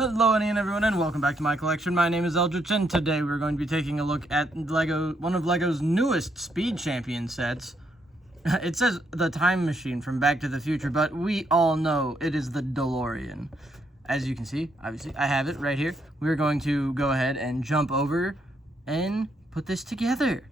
Hello again everyone and welcome back to my collection. My name is Eldritch and today we're going to be taking a look at one of LEGO's newest Speed Champion sets. It says the Time Machine from Back to the Future, but we all know it is the DeLorean. As you can see, obviously, I have it right here. We're going to go ahead and jump over and put this together.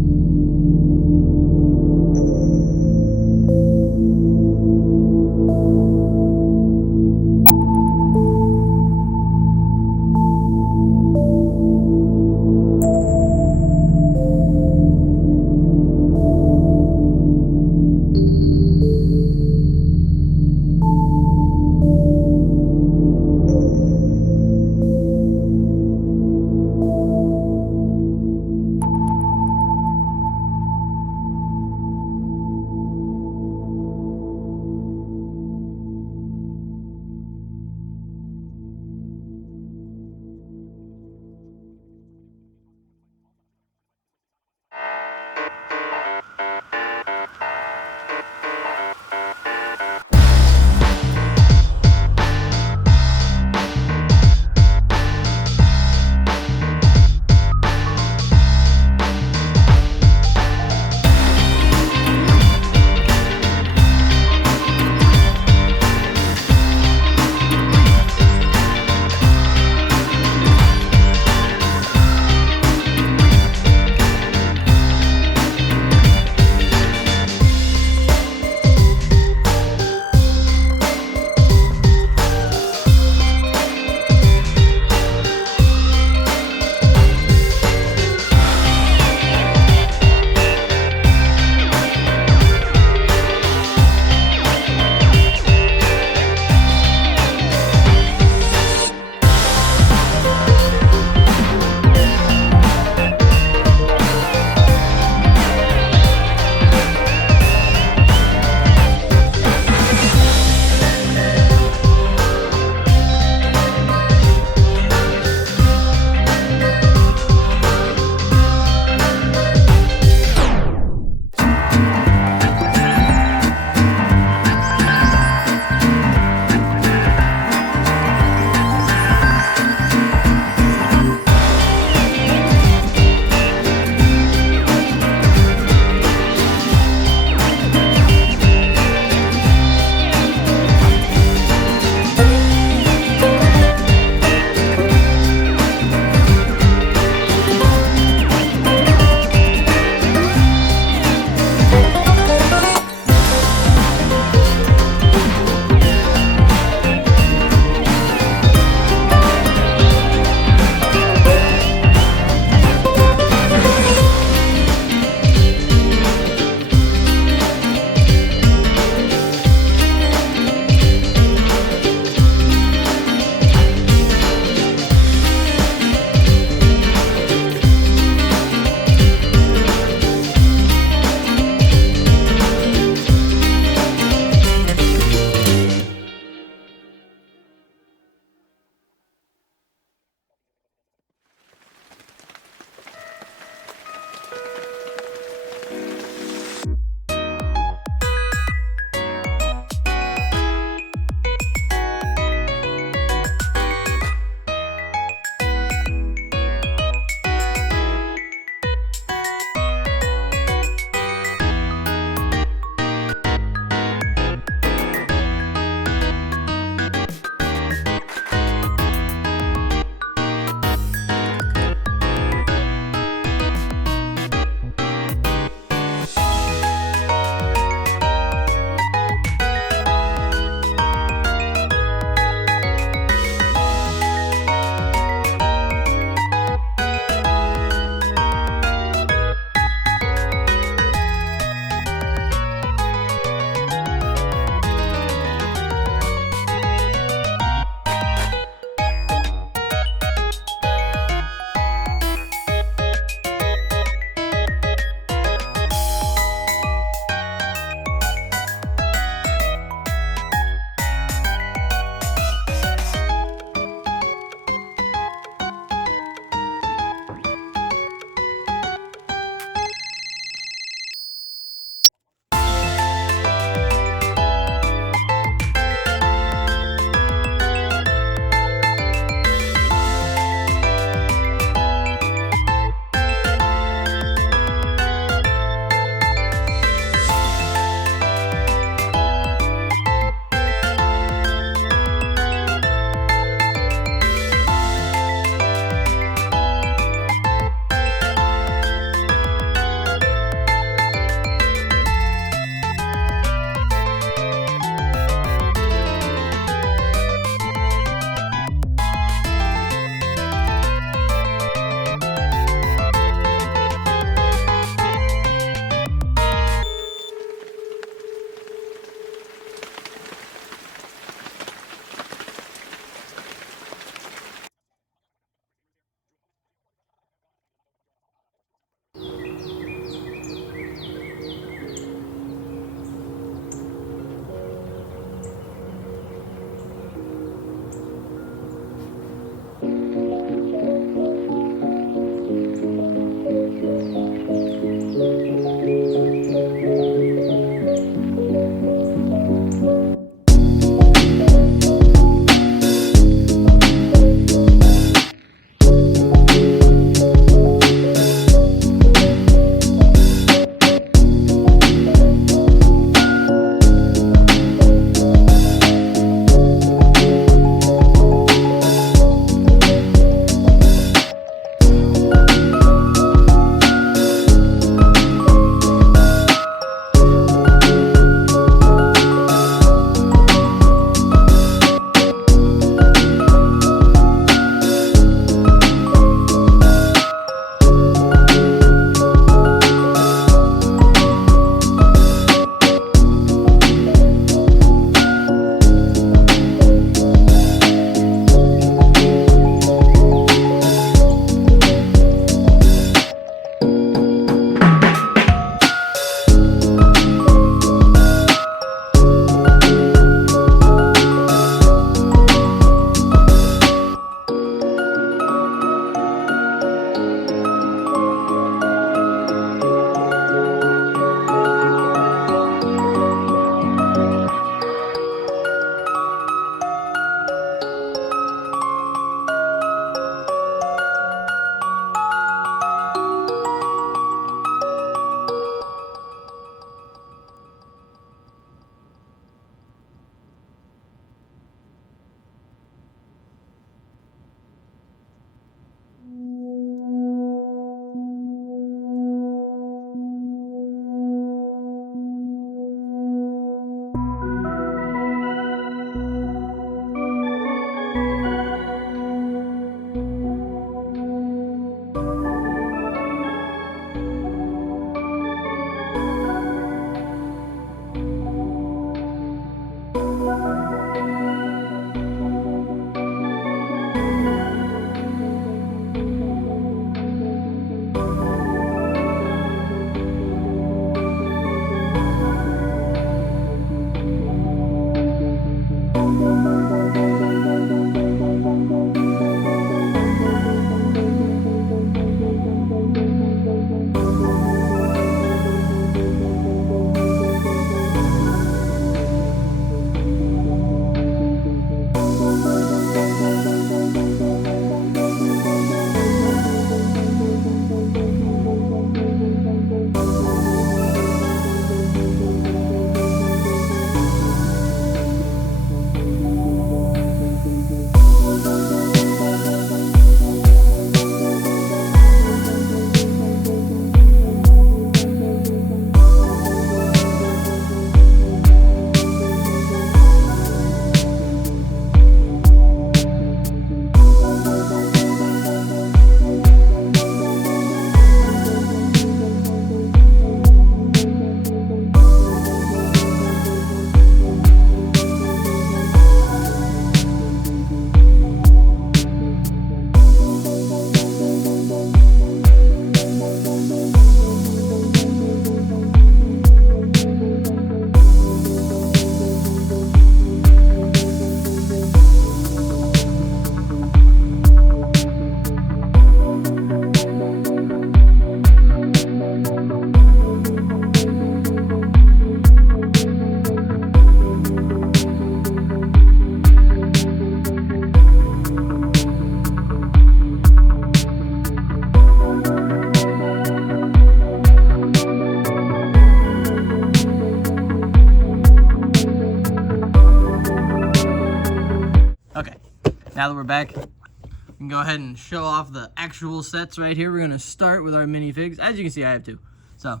now that we're back, we can go ahead and show off the actual sets right here. We're going to start with our minifigs. As you can see, I have two. So,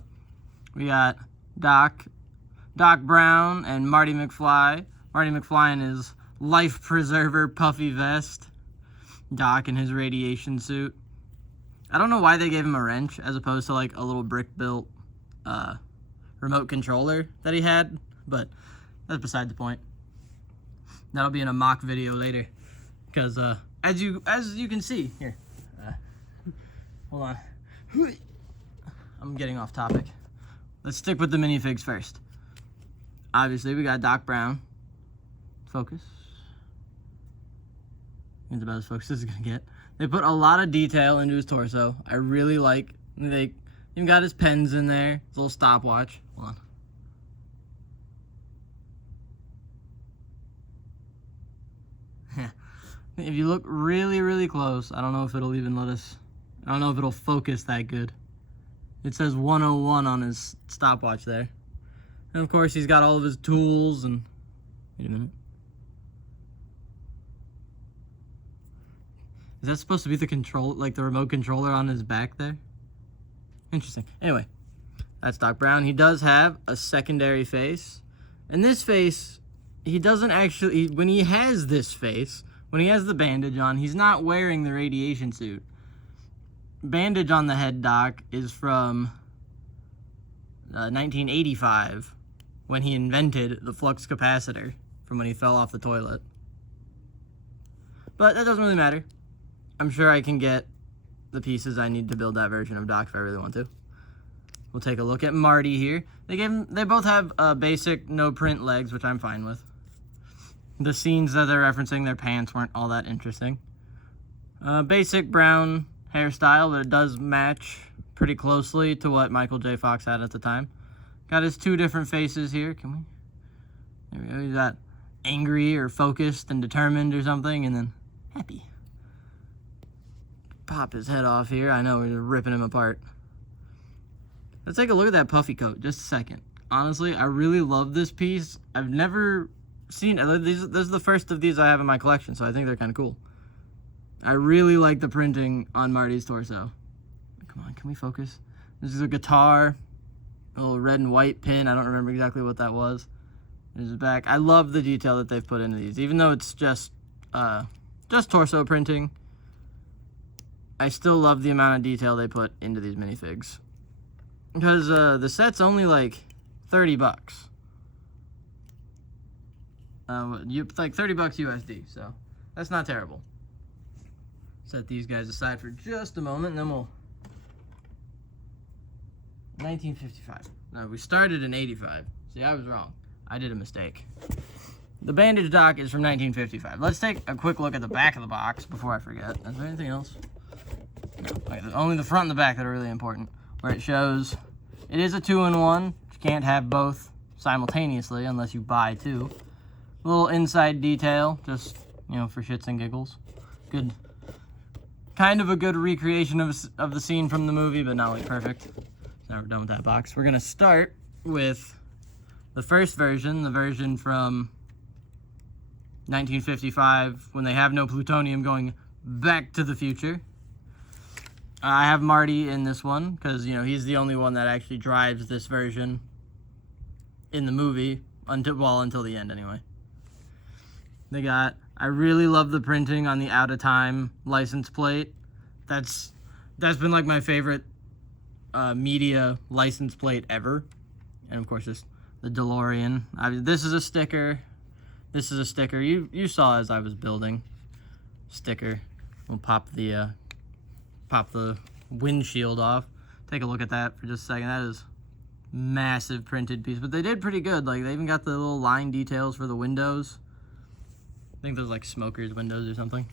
we got Doc Brown and Marty McFly. Marty McFly in his life preserver puffy vest. Doc in his radiation suit. I don't know why they gave him a wrench as opposed to like a little brick-built remote controller that he had, but that's beside the point. That'll be in a mock video later, because as you can see here, hold on, I'm getting off topic. Let's stick with the minifigs first. Obviously, we got Doc Brown. Focus. It's about as focused as it's gonna get. They put a lot of detail into his torso. I really like. They even got his pens in there. His little stopwatch. Hold on. If you look really, really close, I don't know if it'll even let us. I don't know if it'll focus that good. It says 101 on his stopwatch there. And of course, he's got all of his tools and. Wait a minute. Is that supposed to be the control, like the remote controller on his back there? Interesting. Anyway, that's Doc Brown. He does have a secondary face. And this face, he doesn't actually, when he has this face, when he has the bandage on, he's not wearing the radiation suit. Bandage on the head, Doc, is from 1985, when he invented the flux capacitor from when he fell off the toilet. But that doesn't really matter. I'm sure I can get the pieces I need to build that version of Doc if I really want to. We'll take a look at Marty here. They both have basic no print legs, which I'm fine with. The scenes that they're referencing, their pants weren't all that interesting. Basic brown hairstyle, but it does match pretty closely to what Michael J. Fox had at the time. Got his two different faces here. Can we? There we go. He's got angry or focused and determined or something, and then happy. Pop his head off here. I know, we're just ripping him apart. Let's take a look at that puffy coat, just a second. Honestly, I really love this piece. I've never seen it. This is the first of these I have in my collection, so I think they're kind of cool. I really like the printing on Marty's torso. Come on, can we focus? This is a guitar, a little red and white pin. I don't remember exactly what that was. There's his back. I love the detail that they've put into these, even though it's just torso printing. I still love the amount of detail they put into these minifigs. Because the set's only like $30. Like $30 USD, so that's not terrible. Set these guys aside for just a moment, and then we'll... 1955. No, we started in 85. See, I was wrong. I did a mistake. The bandage Doc is from 1955. Let's take a quick look at the back of the box before I forget. Is there anything else? No. Okay, only the front and the back that are really important. Where it shows it is a 2-in-1. You can't have both simultaneously unless you buy two. A little inside detail, just, you know, for shits and giggles. Good. Kind of a good recreation of the scene from the movie, but not like perfect. Now we're done with that box. We're going to start with the first version, the version from 1955, when they have no plutonium going back to the future. I have Marty in this one, because, you know, he's the only one that actually drives this version in the movie, until the end, anyway. I really love the printing on the Out of Time license plate. That's been, like, my favorite media license plate ever. And, of course, just the DeLorean. This is a sticker. This is a sticker. You saw as I was building. Sticker. We'll pop the windshield off. Take a look at that for just a second. That is massive printed piece, but they did pretty good. Like, they even got the little line details for the windows. I think those like smokers windows or something.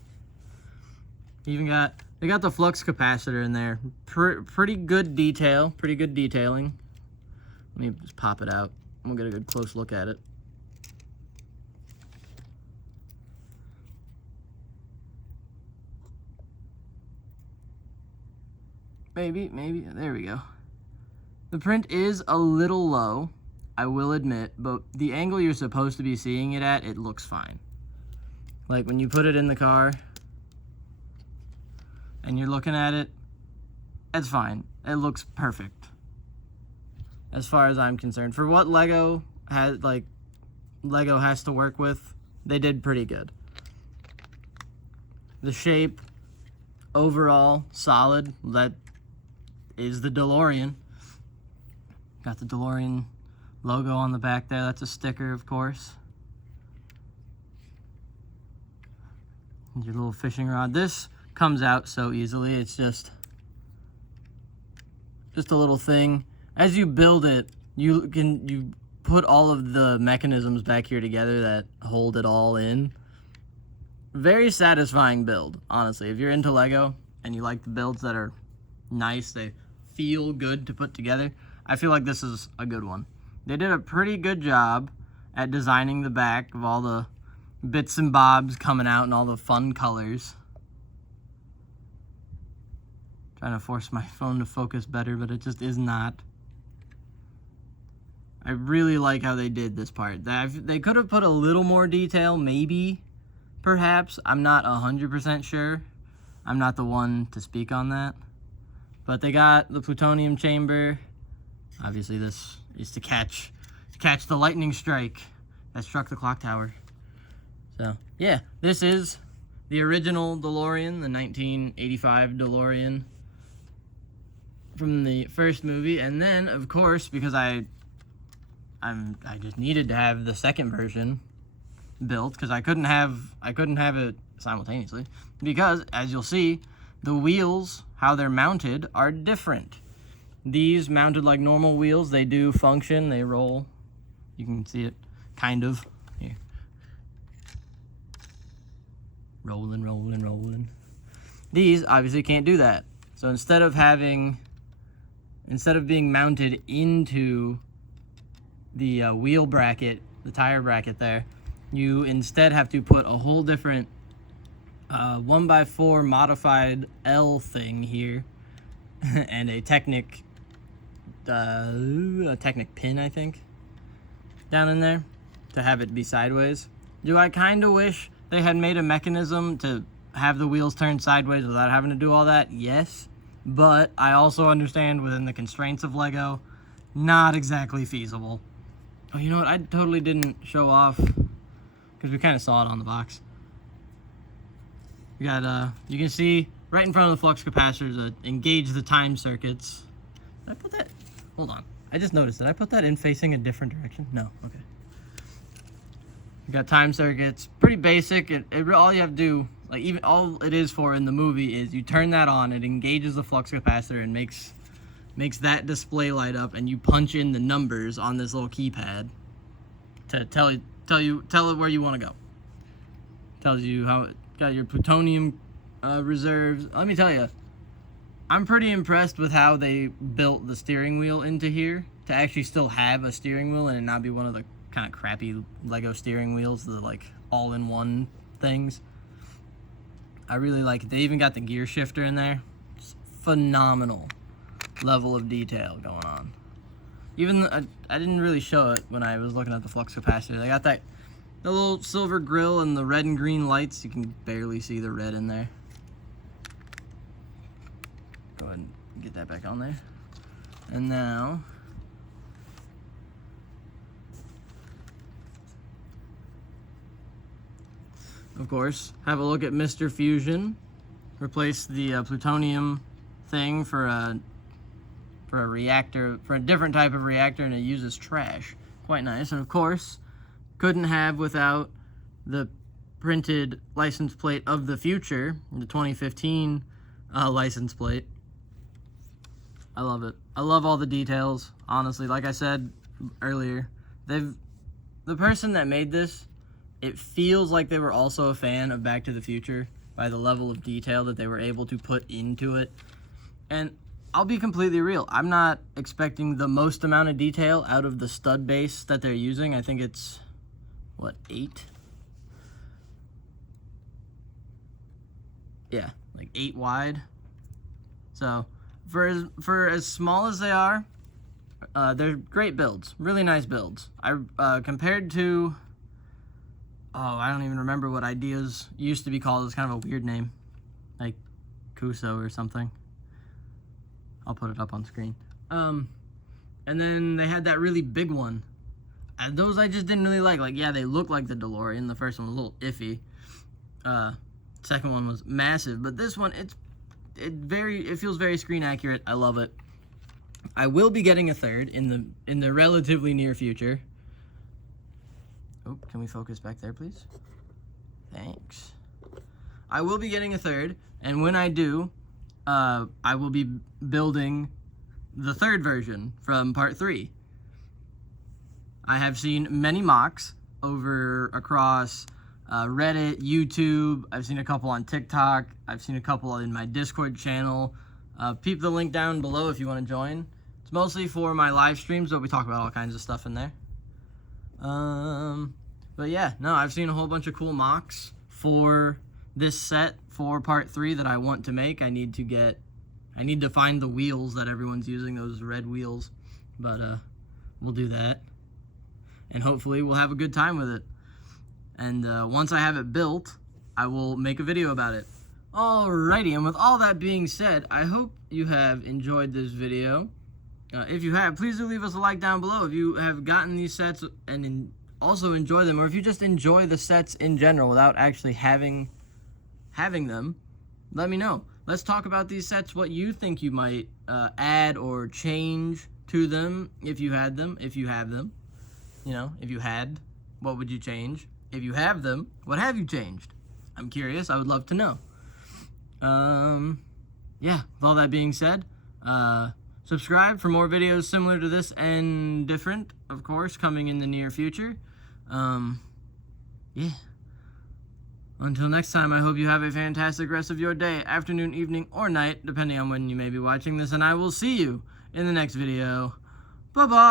They got the flux capacitor in there. Pretty good detail, pretty good detailing. Let me just pop it out. We'll get a good close look at it. Maybe, there we go. The print is a little low, I will admit, but the angle you're supposed to be seeing it at, it looks fine. Like when you put it in the car and you're looking at it, it's fine. It looks perfect. As far as I'm concerned. For what Lego has to work with, they did pretty good. The shape, overall, solid. That is the DeLorean. Got the DeLorean logo on the back there. That's a sticker, of course. And your little fishing rod. This comes out so easily. It's just a little thing. As you build it, you put all of the mechanisms back here together that hold it all in. Very satisfying build, honestly. If you're into Lego and you like the builds that are nice, they feel good to put together, I feel like this is a good one. They did a pretty good job at designing the back of all the bits and bobs coming out and all the fun colors. Trying to force my phone to focus better, but it just is not. I really like how they did this part. They could have put a little more detail, maybe, perhaps. I'm not 100% sure. I'm not the one to speak on that. But they got the plutonium chamber. Obviously, this is to catch the lightning strike that struck the clock tower. So, yeah, this is the original DeLorean, the 1985 DeLorean from the first movie. And then, of course, because I just needed to have the second version built, because I couldn't have it simultaneously, because as you'll see, the wheels, how they're mounted, are different. These mounted like normal wheels, they do function, they roll. You can see it kind of here. Rolling, rolling, rolling. These obviously can't do that. So instead of being mounted into the wheel bracket, the tire bracket there, you instead have to put a whole different 1x4 modified L thing here and a Technic pin, I think, down in there to have it be sideways. Do I kind of wish they had made a mechanism to have the wheels turn sideways without having to do all that? Yes, but I also understand within the constraints of Lego, not exactly feasible. Oh, you know what? I totally didn't show off, because we kind of saw it on the box. We got, you can see right in front of the flux capacitors, engage the time circuits. Did I put that? Hold on. I just noticed. Did I put that in facing a different direction? No. Okay. We got time circuits. Pretty basic. All you have to do, like even all it is for in the movie is you turn that on, it engages the flux capacitor and makes that display light up, and you punch in the numbers on this little keypad to tell it where you want to go. Tells you how it got your plutonium reserves. Let me tell you, I'm pretty impressed with how they built the steering wheel into here to actually still have a steering wheel and it not be one of the kind of crappy Lego steering wheels, the like all-in-one things. I really like it. They even got the gear shifter in there. It's phenomenal level of detail going on. Even I didn't really show it when I was looking at the flux capacitor. They got the little silver grill and the red and green lights. You can barely see the red in there. Go ahead and get that back on there. And now, of course, have a look at Mr. Fusion. Replace the plutonium thing for a reactor, for a different type of reactor, and it uses trash. Quite nice. And of course, couldn't have without the printed license plate of the future, the 2015 license plate. I love it. I love all the details, honestly. Like I said earlier, the person that made this, it feels like they were also a fan of Back to the Future by the level of detail that they were able to put into it. And I'll be completely real. I'm not expecting the most amount of detail out of the stud base that they're using. I think it's, what, 8? Yeah, like 8 wide. So for as small as they are, they're great builds. Really nice builds. Compared to I don't even remember what Ideas used to be called. It's kind of a weird name, like Kuso or something. I'll put it up on screen. And then they had that really big one. And those I just didn't really like. Like, yeah, they look like the DeLorean. The first one was a little iffy. Second one was massive, but this one, it feels very screen accurate. I love it. I will be getting a third in the relatively near future. Oh, can we focus back there, please? Thanks. I will be getting a third, and when I do, I will be building the third version from part 3. I have seen many mocks across Reddit, YouTube. I've seen a couple on TikTok. I've seen a couple in my Discord channel. Peep the link down below if you want to join. It's mostly for my live streams, but we talk about all kinds of stuff in there. But yeah, no, I've seen a whole bunch of cool mocks for this set for part 3 that I want to make. I need to find the wheels that everyone's using, those red wheels, but we'll do that. And hopefully we'll have a good time with it. And once I have it built, I will make a video about it. Alrighty, and with all that being said, I hope you have enjoyed this video. If you have, please do leave us a like down below. If you have gotten these sets and also enjoy them, or if you just enjoy the sets in general without actually having them, let me know. Let's talk about these sets, what you think you might add or change to them if you had them, if you have them. You know, if you had, what would you change? If you have them, what have you changed? I'm curious. I would love to know. Yeah, with all that being said, subscribe for more videos similar to this and different, of course, coming in the near future. Yeah. Until next time, I hope you have a fantastic rest of your day, afternoon, evening, or night, depending on when you may be watching this, and I will see you in the next video. Bye-bye!